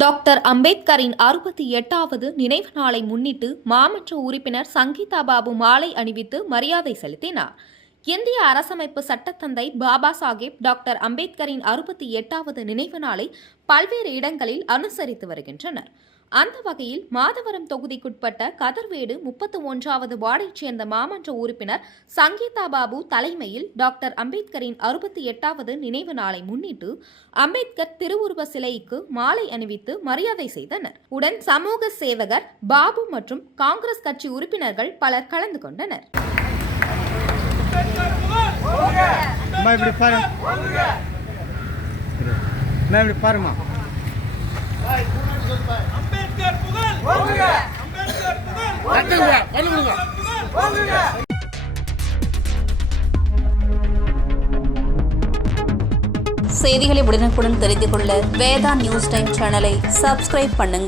Doctor அம்பேத்கரின் அறுபத்தி எட்டாவது நினைவு நாளை முன்னிட்டு மாமன்ற உறுப்பினர் சங்கீதா பாபு மாலை அணிவித்து மரியாதை செலுத்தினார். இந்திய அரசமைப்பு சட்டத்தந்தை பாபா சாஹேப் டாக்டர் அம்பேத்கரின் அறுபத்தி எட்டாவது நினைவு நாளை பல்வேறு இடங்களில் அனுசரித்து வருகின்றனர். அந்த வகையில் மாதவரம் தொகுதிக்குட்பட்ட கதர்வேடு முப்பத்து ஒன்றாவது வார்டைச் சேர்ந்த மாமன்ற உறுப்பினர் சங்கீதா பாபு தலைமையில் டாக்டர் அம்பேத்கரின் அறுபத்தி எட்டாவது நினைவு நாளை முன்னிட்டு அம்பேத்கர் திருவுருவ சிலைக்கு மாலை அணிவித்து மரியாதை செய்தனர். உடன் சமூக சேவகர் பாபு மற்றும் காங்கிரஸ் கட்சி உறுப்பினர்கள் பலர் கலந்து கொண்டனர். அம்மா இப்படி பாரு. அம்மா இப்படி பாருமா அம்பேத்கர் புகழ் அம்பேத்கர் புகழ் செய்திகளை உடனுக்குடன் தெரிந்து கொள்ள வேதா நியூஸ் டைம் சேனலை சப்ஸ்கிரைப் பண்ணுங்க.